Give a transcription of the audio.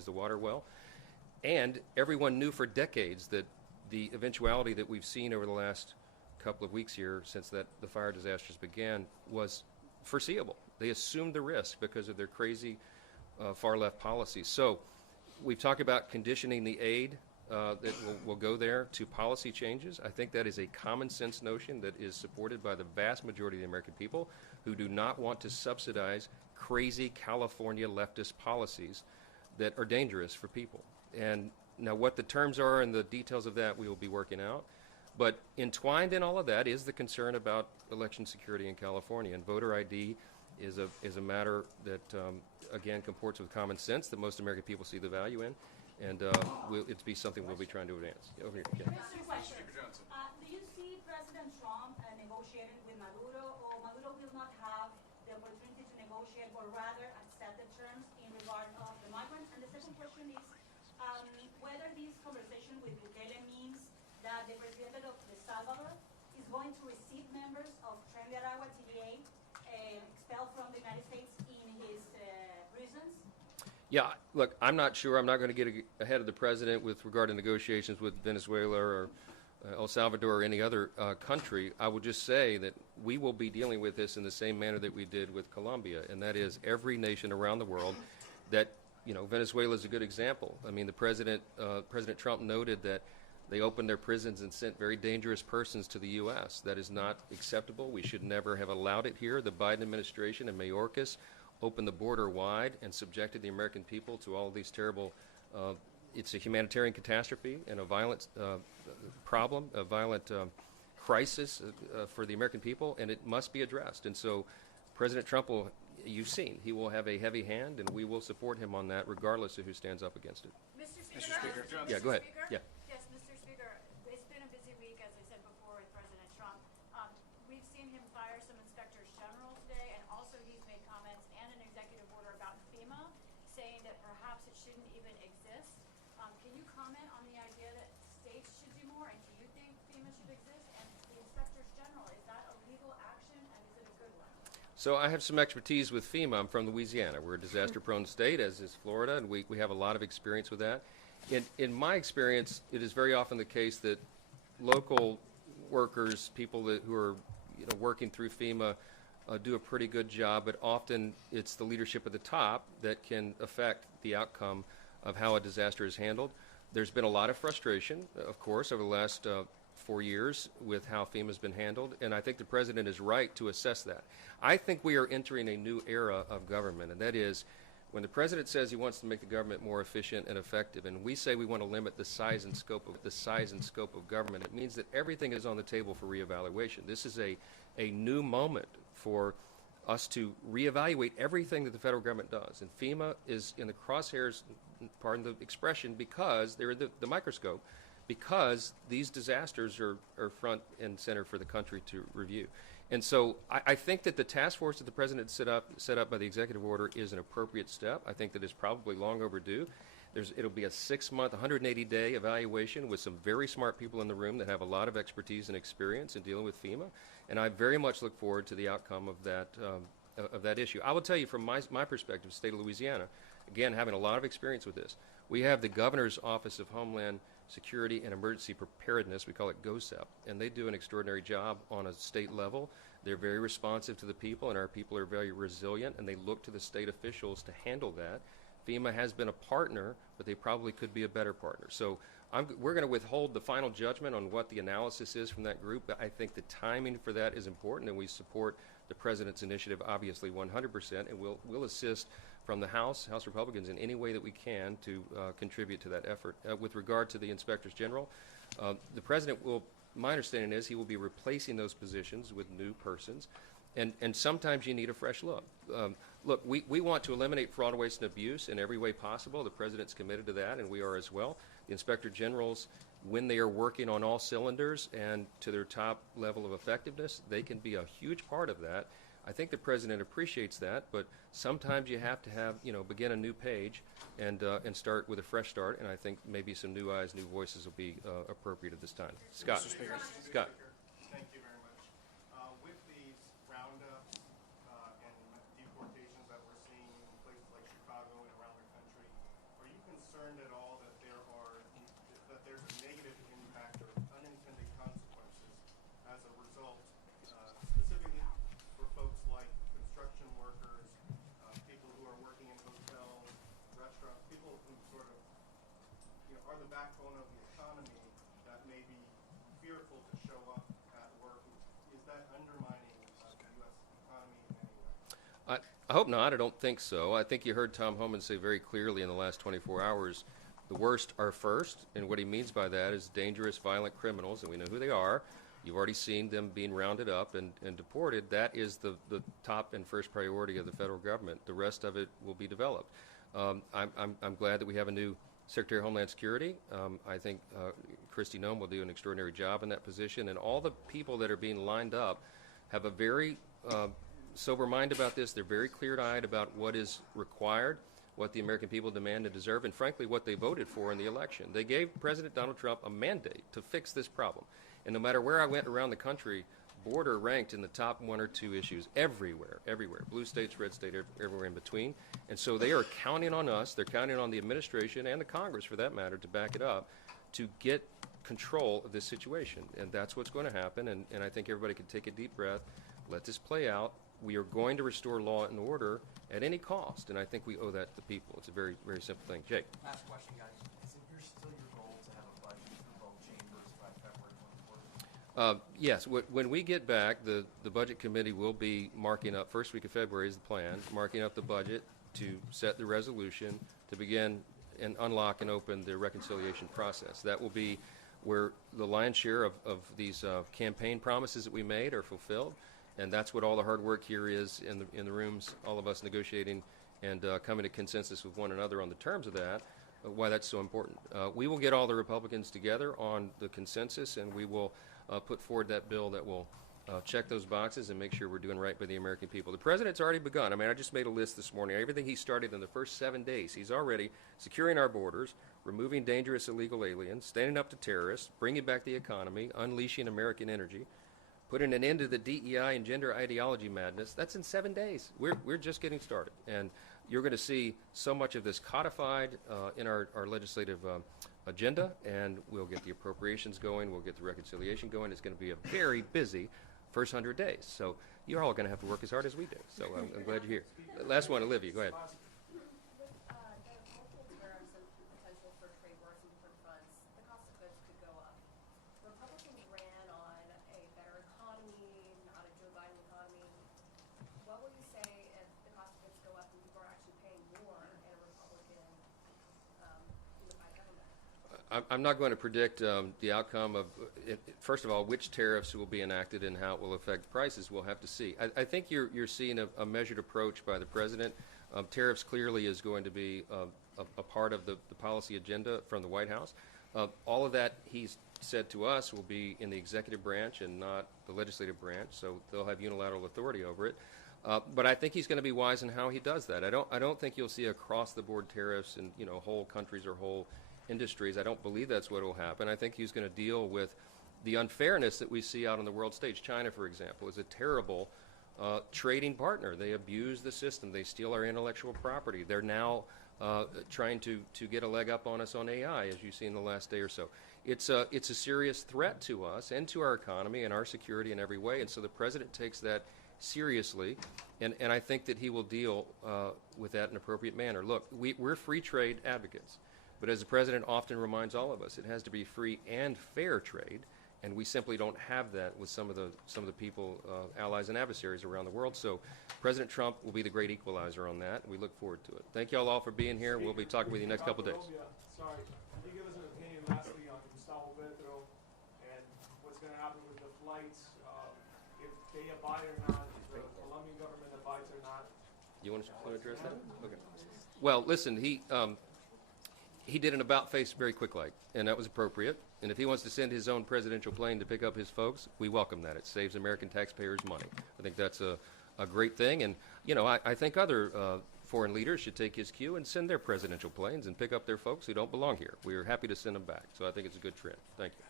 changes the water well. And everyone knew for decades that the eventuality that we've seen over the last couple of weeks here since the fire disasters began was foreseeable. They assumed the risk because of their crazy far-left policies. So we've talked about conditioning the aid that will go there to policy changes. I think that is a common sense notion that is supported by the vast majority of the American people who do not want to subsidize crazy California leftist policies that are dangerous for people. And now what the terms are and the details of that we will be working out. But entwined in all of that is the concern about election security in California. And voter ID is a matter that, again, comports with common sense that most American people see the value in. And it's be something we'll be trying to advance. Over here. Yeah. Question. Do you see President Trump negotiating with Maduro, or Maduro will not have the opportunity to negotiate, but rather accept the terms in regard of the migrants? And the second question is whether this conversation with Bukele means that the president of El Salvador is going to receive members of Tren de Aragua TDA expelled from the United States in his prisons? Yeah, look, I'm not sure. I'm not going to get ahead of the president with regard to negotiations with Venezuela or El Salvador or any other country. I will just say that we will be dealing with this in the same manner that we did with Colombia, and that is every nation around the world that, Venezuela is a good example. I mean, President Trump noted that they opened their prisons and sent very dangerous persons to the U.S. That is not acceptable. We should never have allowed it here. The Biden administration and Mayorkas opened the border wide and subjected the American people to all of these terrible, it's a humanitarian catastrophe and a violent problem, a violent crisis for the American people, and it must be addressed. And so President Trump you've seen, he will have a heavy hand, and we will support him on that regardless of who stands up against it. Mr. Speaker? Yeah, go ahead. Yeah. Yes, Mr. Speaker. It's been a busy week, as I said before, with President Trump. We've seen him fire some inspectors general today, and also he's made comments and an executive order about FEMA, saying that perhaps it shouldn't even exist. Can you comment on the idea that states should do more, and do you think FEMA should exist? And the inspectors general, is that a legal action, and is it a good one? So I have some expertise with FEMA. I'm from Louisiana. We're a disaster-prone state, as is Florida, and we have a lot of experience with that. In my experience, it is very often the case that local workers, people who are working through FEMA, do a pretty good job, but often it's the leadership at the top that can affect the outcome of how a disaster is handled. There's been a lot of frustration, of course, over the last 4 years with how FEMA has been handled, and I think the president is right to assess that. I think we are entering a new era of government, and that is when the president says he wants to make the government more efficient and effective, and we say we want to limit the size and scope of government, it means that everything is on the table for reevaluation. This is a new moment for us to reevaluate everything that the federal government does, and FEMA is in the crosshairs, pardon the expression, because they're the microscope, because these disasters are front and center for the country to review. And so I think that the task force that the president set up by the executive order is an appropriate step. I think that it's probably long overdue. It'll be a 6-month, 180-day evaluation with some very smart people in the room that have a lot of expertise and experience in dealing with FEMA. And I very much look forward to the outcome of that issue. I will tell you from my perspective, state of Louisiana, again, having a lot of experience with this, we have the Governor's Office of Homeland Security and Emergency Preparedness, we call it GOSEP, and they do an extraordinary job on a state level. They're very responsive to the people, and our people are very resilient, and they look to the state officials to handle that. FEMA has been a partner, but they probably could be a better partner. So we're going to withhold the final judgment on what the analysis is from that group, but I think the timing for that is important, and we support the president's initiative, obviously, 100%, and we'll assist from the House Republicans in any way that we can to contribute to that effort. With regard to the inspectors general, the president will, my understanding is he will be replacing those positions with new persons, and sometimes you need a fresh look. Look, we want to eliminate fraud, waste, and abuse in every way possible. The president's committed to that, and we are as well. The inspector generals, when they are working on all cylinders and to their top level of effectiveness, they can be a huge part of that. I think the president appreciates that, but sometimes you have to begin a new page and start with a fresh start, and I think maybe some new eyes, new voices will be appropriate at this time. Scott. Mr. Speaker. Scott. Thank you very much. With these roundups and deportations that we're seeing in places like Chicago and around the country, are you are the backbone of the economy that may be fearful to show up at work. Is that undermining the U.S. economy in any way? I hope not. I don't think so. I think you heard Tom Homan say very clearly in the last 24 hours, the worst are first, and what he means by that is dangerous, violent criminals, and we know who they are. You've already seen them being rounded up and deported. That is the top and first priority of the federal government. The rest of it will be developed. I'm glad that we have a new Secretary of Homeland Security. I think Kristi Noem will do an extraordinary job in that position, and all the people that are being lined up have a very sober mind about this. They're very clear-eyed about what is required, what the American people demand and deserve, and frankly, what they voted for in the election. They gave President Donald Trump a mandate to fix this problem. And no matter where I went around the country, border ranked in the top 1 or 2 issues everywhere, blue states, red state, everywhere in between. And so they are counting on us, they're counting on the administration and the Congress, for that matter, to back it up, to get control of this situation. And that's what's going to happen, and I think everybody can take a deep breath, let this play out. We are going to restore law and order at any cost, and I think we owe that to the people. It's a very, very simple thing. Jake. Last question, guys. Is it still your goal to have a budget for both chambers by February 24th? Yes. When we get back, the Budget Committee will be marking up, first week of February is the plan, marking up the budget to set the resolution to begin and unlock and open the reconciliation process. That will be where the lion's share of these campaign promises that we made are fulfilled. And that's what all the hard work here is in the rooms, all of us negotiating and coming to consensus with one another on the terms of that, why that's so important. We will get all the Republicans together on the consensus, and we will put forward that bill that will check those boxes and make sure we're doing right by the American people. The president's already begun. I mean, I just made a list this morning. Everything he started in the first 7 days, he's already securing our borders, removing dangerous illegal aliens, standing up to terrorists, bringing back the economy, unleashing American energy, putting an end to the DEI and gender ideology madness. That's in 7 days. We're just getting started. And you're going to see so much of this codified in our legislative agenda, and we'll get the appropriations going, we'll get the reconciliation going. It's going to be a very busy first 100 days. So you're all going to have to work as hard as we do. So I'm glad you're here. Last one, Olivia, go ahead. With the multiple tariffs and potential for trade wars and different fronts, the cost of goods could go up. Republicans ran on a better economy, not a Joe Biden economy. What will you say if the cost of goods go up and people are actually paying more in a Republican unified government? I'm not going to predict the outcome of, first of all, which tariffs will be enacted and how it will affect prices. We'll have to see. I think you're seeing a measured approach by the president. Tariffs clearly is going to be a part of the policy agenda from the White House. All of that, he's said to us, will be in the executive branch and not the legislative branch, so they'll have unilateral authority over it. But I think he's going to be wise in how he does that. I don't think you'll see across-the-board tariffs in whole countries or whole industries. I don't believe that's what will happen. I think he's going to deal with the unfairness that we see out on the world stage. China, for example, is a terrible trading partner. They abuse the system. They steal our intellectual property. They're now trying to get a leg up on us on AI, as you see in the last day or so. It's a serious threat to us and to our economy and our security in every way. And so the president takes that seriously, and I think that he will deal with that in an appropriate manner. Look, we're free trade advocates. But as the president often reminds all of us, it has to be free and fair trade, and we simply don't have that with some of the people, allies and adversaries around the world. So President Trump will be the great equalizer on that. We look forward to it. Thank you all for being here. We'll be talking with you next couple of days. Sorry, can you give us an opinion lastly on Gustavo Petro and what's going to happen with the flights, if they abide or not, if the Colombian government abides or not? You want to address that? Okay. Well, listen, he did an about-face very quick-like, and that was appropriate. And if he wants to send his own presidential plane to pick up his folks, we welcome that. It saves American taxpayers money. I think that's a great thing. And, I think other foreign leaders should take his cue and send their presidential planes and pick up their folks who don't belong here. We are happy to send them back. So I think it's a good trend. Thank you.